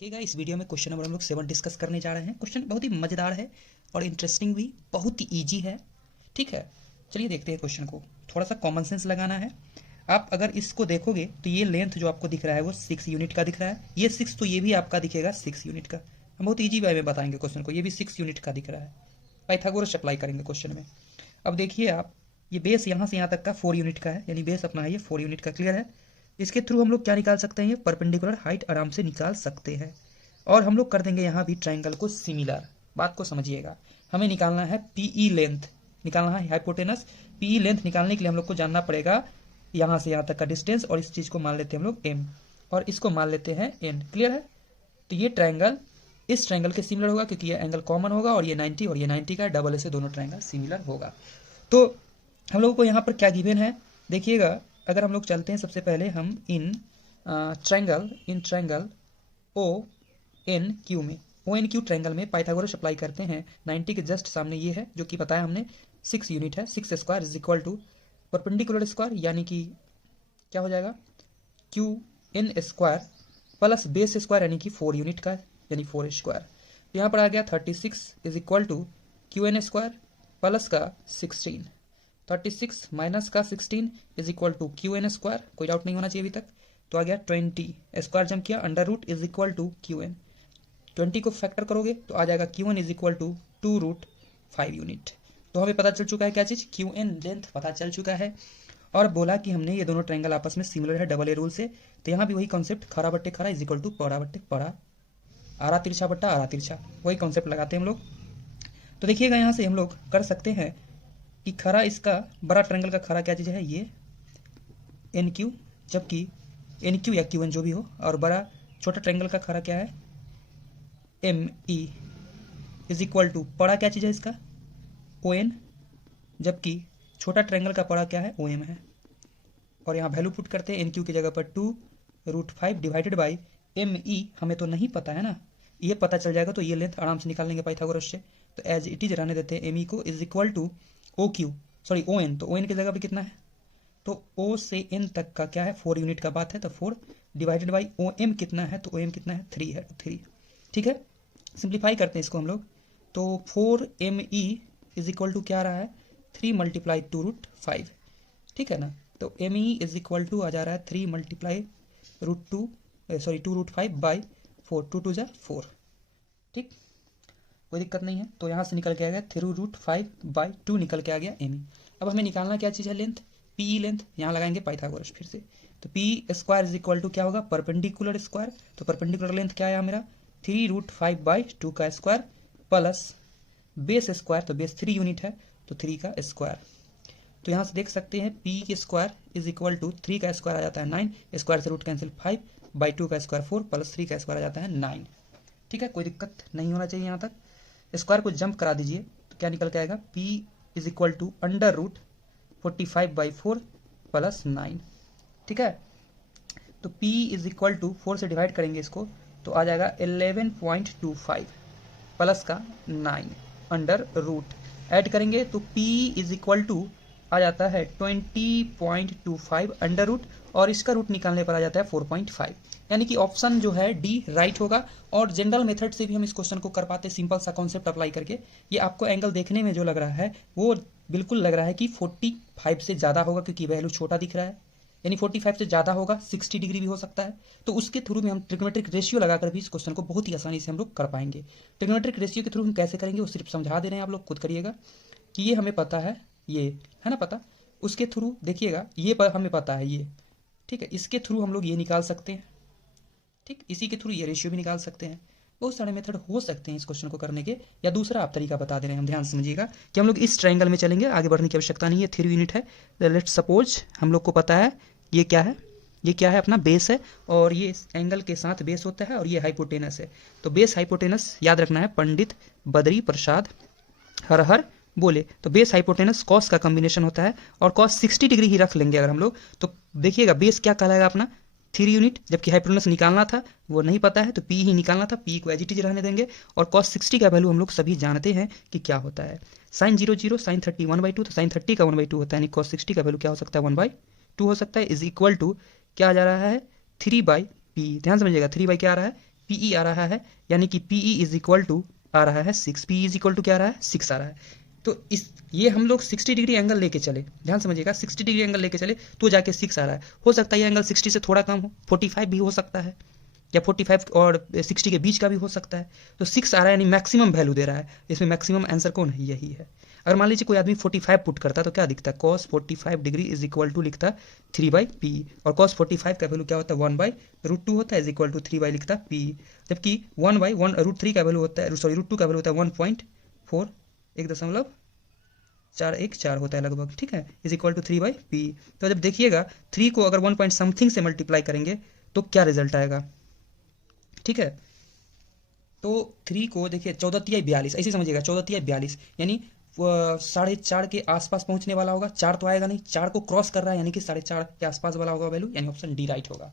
देखिएगा इस वीडियो में क्वेश्चन नंबर हम लोग 7 डिस्कस करने जा रहे हैं। क्वेश्चन बहुत ही मज़ेदार है और इंटरेस्टिंग भी, बहुत ही ईजी है। ठीक है, चलिए देखते हैं क्वेश्चन को। थोड़ा सा कॉमन सेंस लगाना है। आप अगर इसको देखोगे तो ये लेंथ जो आपको दिख रहा है वो 6 यूनिट का दिख रहा है। ये 6 तो ये भी आपका दिखेगा 6 यूनिट का। हम बहुत ईजी वे में बताएंगे क्वेश्चन को। ये भी 6 यूनिट का दिख रहा है। पाइथागोरस अप्लाई करेंगे क्वेश्चन में। अब देखिए आप, ये बेस यहाँ से यहाँ तक का 4 यूनिट का है, यानी बेस अपना है ये 4 यूनिट का। क्लियर है? इसके थ्रू हम लोग क्या निकाल सकते हैं? ये परपेंडिकुलर हाइट आराम से निकाल सकते हैं। और हम लोग कर देंगे यहाँ भी ट्रायंगल को सिमिलर। बात को समझिएगा, हमें निकालना है पीई लेंथ, निकालना है हाइपोटेनस। पीई लेंथ निकालने के लिए हम लोग को जानना पड़ेगा यहाँ से यहाँ तक का डिस्टेंस, और इस चीज़ को मान लेते हैं हम लोग एम, और इसको मान लेते हैं एन। क्लियर है? तो ये ट्रायंगल इस ट्रायंगल के सिमिलर होगा, क्योंकि ये एंगल कॉमन होगा, और ये 90 और ये 90 का डबल ए से दोनों ट्रायंगल सिमिलर होगा। तो हम लोगों को यहाँ पर क्या गिवन है देखिएगा। अगर हम लोग चलते हैं, सबसे पहले हम इन ट्रायंगल ओ एन क्यू में, ओ एन क्यू ट्रायंगल में पाइथागोरस अप्लाई करते हैं। 90 के जस्ट सामने ये है जो कि बताया हमने 6 यूनिट है। 6 square is equal to perpendicular square, यानी कि क्या हो जाएगा Q N square plus base square, यानी कि 4 यूनिट का, यानी 4 स्क्वायर। तो यहाँ पर आ गया 36 is equal to Q N square plus का 16। 36 माइनस का 16 is equal to Q N square. कोई डाउट नहीं होना चाहिए अभी तक। तो आ गया 20, स्क्वायर जम किया, under root is equal to Q N. 20 को फैक्टर करोगे तो आ जाएगा Q N is equal to 2√5 unit. तो हमें पता चल चुका है क्या चीज़? क्यू एन लेंथ पता चल चुका है। और बोला कि हमने ये दोनों ट्रायंगल आपस में सिमिलर है डबल ए रूल से। तो यहाँ भी वही कॉन्सेप्ट, खरा बट्टे खरा इज इक्वल टू पड़ा बट्टे पड़ा, आरा तिरछा बट्टा आरा तिरछा, वही कॉन्सेप्ट लगाते हैं हम लोग। तो देखिएगा यहाँ से हम लोग कर सकते हैं कि खरा, इसका बड़ा ट्रायंगल का खरा क्या चीज़ है? ये एन क्यू, जबकि एन क्यू या क्यू एन जो भी हो, और बड़ा छोटा ट्रायंगल का खरा क्या है? M E is equal to पड़ा क्या चीज़ है इसका? ओ एन, जबकि छोटा ट्रायंगल का पड़ा क्या है? ओ एम है। और यहाँ वैल्यू पुट करते हैं एन क्यू की जगह पर 2√5 डिवाइडेड बाई एम ई। हमें तो नहीं पता है ना, ये पता चल जाएगा तो ये लेंथ आराम से निकाल लेंगे पाइथागोरस से। तो एज इट इज रहने देते हैं एम ई को, is equal to O Q, sorry O N. तो ओ एन की जगह पर कितना है? तो ओ से एन तक का क्या है? 4 यूनिट का बात है, तो 4 डिवाइडेड बाई ओ एम कितना है? तो ओ एम कितना है? 3 है, 3। ठीक है, सिंप्लीफाई करते हैं इसको हम लोग। तो 4 M E is equal to क्या आ रहा है? 3 मल्टीप्लाई 2√5। ठीक है ना? तो m E is equal to आ जा रहा है 3 मल्टीप्लाई सॉरी 2√5 बाई 4, 2 2 जा 4। ठीक, कोई दिक्कत नहीं है। तो यहाँ से निकल के आ गया 3√5 बाई 2 निकल के आ गया एम ई। अब हमें निकालना क्या चीज़ है? Length, P length. यहाँ लगाएंगे पाइथागोरस फिर से। तो P square is equal to क्या होगा? Perpendicular square. तो परपेंडिकुलर लेंथ क्या आया मेरा? 3√5 बाई 2 का स्क्वायर प्लस बेस स्क्वायर, तो बेस 3 यूनिट है तो 3 का स्क्वायर। तो यहाँ से देख सकते हैं पी के स्क्वायर इज इक्वल टू 3 का स्क्वायर आ जाता है 9, स्क्वायर से रूट कैंसिल 5 बाई 2 का स्क्वायर 4 प्लस 3 का स्क्वायर आ जाता है 9। ठीक है, कोई दिक्कत नहीं होना चाहिए यहाँ तक। स्क्वायर को जंप करा दीजिए तो क्या निकल के आएगा? P is equal to under root 45 by 4 plus 9। ठीक है, तो P इज इक्वल टू 4 से डिवाइड करेंगे इसको तो आ जाएगा 11.25 प्लस का 9 अंडर रूट, ऐड करेंगे तो P इज इक्वल टू आ जाता है 20.25 अंडर रूट, और इसका रूट निकालने पर आ जाता है 4.5। यानी कि ऑप्शन जो है डी राइट होगा। और जनरल मेथड से भी हम इस क्वेश्चन को कर पाते, सिंपल सा कॉन्सेप्ट अप्लाई करके। ये आपको एंगल देखने में जो लग रहा है वो बिल्कुल लग रहा है कि 45 से ज़्यादा होगा, क्योंकि वैल्यू छोटा दिख रहा है, यानी 45 से ज़्यादा होगा, 60 डिग्री भी हो सकता है। तो उसके थ्रू में हम ट्रिग्नोमेट्रिक रेशियो लगाकर भी इस क्वेश्चन को बहुत ही आसानी से हम लोग कर पाएंगे। ट्रिग्नोमेट्रिक रेशियो के थ्रू हम कैसे करेंगे वो सिर्फ समझा दे रहे हैं, आप लोग खुद करिएगा। कि ये हमें पता है, ये है ना पता, उसके थ्रू देखिएगा ये हमें पता है ये। ठीक है, इसके थ्रू हम लोग ये निकाल सकते हैं। ठीक, इसी के थ्रू ये रेशियो भी निकाल सकते हैं। बहुत सारे मेथड हो सकते हैं इस क्वेश्चन को करने के। या दूसरा आप तरीका बता दे रहे हैं, हम ध्यान से समझिएगा कि हम लोग इस ट्रायंगल में चलेंगे, आगे बढ़ने की आवश्यकता नहीं है। 3 यूनिट है। लेट्स सपोज हम लोग को पता है ये क्या है, ये क्या है? अपना बेस है, और ये एंगल के साथ बेस होता है, और ये हाइपोटेनस है। तो बेस हाइपोटेनस याद रखना है, पंडित बद्री प्रसाद हर हर बोले। तो बेस हाइपोटेनस कॉस का कॉम्बिनेशन होता है, और कॉस 60 डिग्री ही रख लेंगे अगर हम लोग। तो देखिएगा बेस क्या कहलाएगा अपना? 3 यूनिट, जबकि हाइपोटेनस निकालना था वो नहीं पता है, तो पी ही निकालना था। पी को एज इट इज रहने देंगे। और कॉस 60 का वैल्यू हम लोग सभी जानते हैं कि क्या होता है। साइन 0 0, साइन 30 1/2, तो साइन 30 का 1/2 होता है, यानी कॉस 60 का वैल्यू क्या हो सकता है? 1/2 हो सकता है। इज इक्वल टू क्या आ जा रहा है? 3/p। ध्यान समझिएगा, 3 क्या आ रहा है? पीई आ रहा है, यानी कि पीई इज इक्वल टू आ रहा है 6, पीई इज इक्वल टू क्या आ रहा है 6 आ रहा है। तो इस ये हम लोग 60 डिग्री एंगल लेके चले, ध्यान समझिएगा, 60 डिग्री एंगल लेके चले तो जाके 6 आ रहा है। हो सकता है ये एंगल 60 से थोड़ा कम हो, 45 भी हो सकता है, या 45 और 60 के बीच का भी हो सकता है। तो 6 आ रहा है यानी मैक्सिमम वैल्यू दे रहा है, इसमें मैक्सिमम आंसर कौन है, यही है। अगर मान लीजिए कोई आदमी 45 पुट करता है तो क्या दिखता है, cos 45 degree is equal to लिखता 3/p, और cos 45 का वैल्यू क्या होता है 1/√2 होता है, इज इक्वल टू 3 लिखता है p, जबकि 1/1√3 का वैल्यू होता है, सॉरी √2 का वैल्यू होता है 1.4, 1.414 होता है लगभग, ठीक है, इज इक्वल टू 3/p। तो जब देखिएगा 3 को अगर 1 पॉइंट समथिंग से मल्टीप्लाई करेंगे तो क्या रिजल्ट आएगा, ठीक है। तो 3 को देखिए 14×42, ऐसे समझिएगा 14×42 यानी 4.5 के आसपास पहुंचने वाला होगा, 4 तो आएगा नहीं, 4 को क्रॉस कर रहा है यानी कि 4.5 के आसपास वाला होगा वैल्यू, यानी ऑप्शन डी राइट होगा।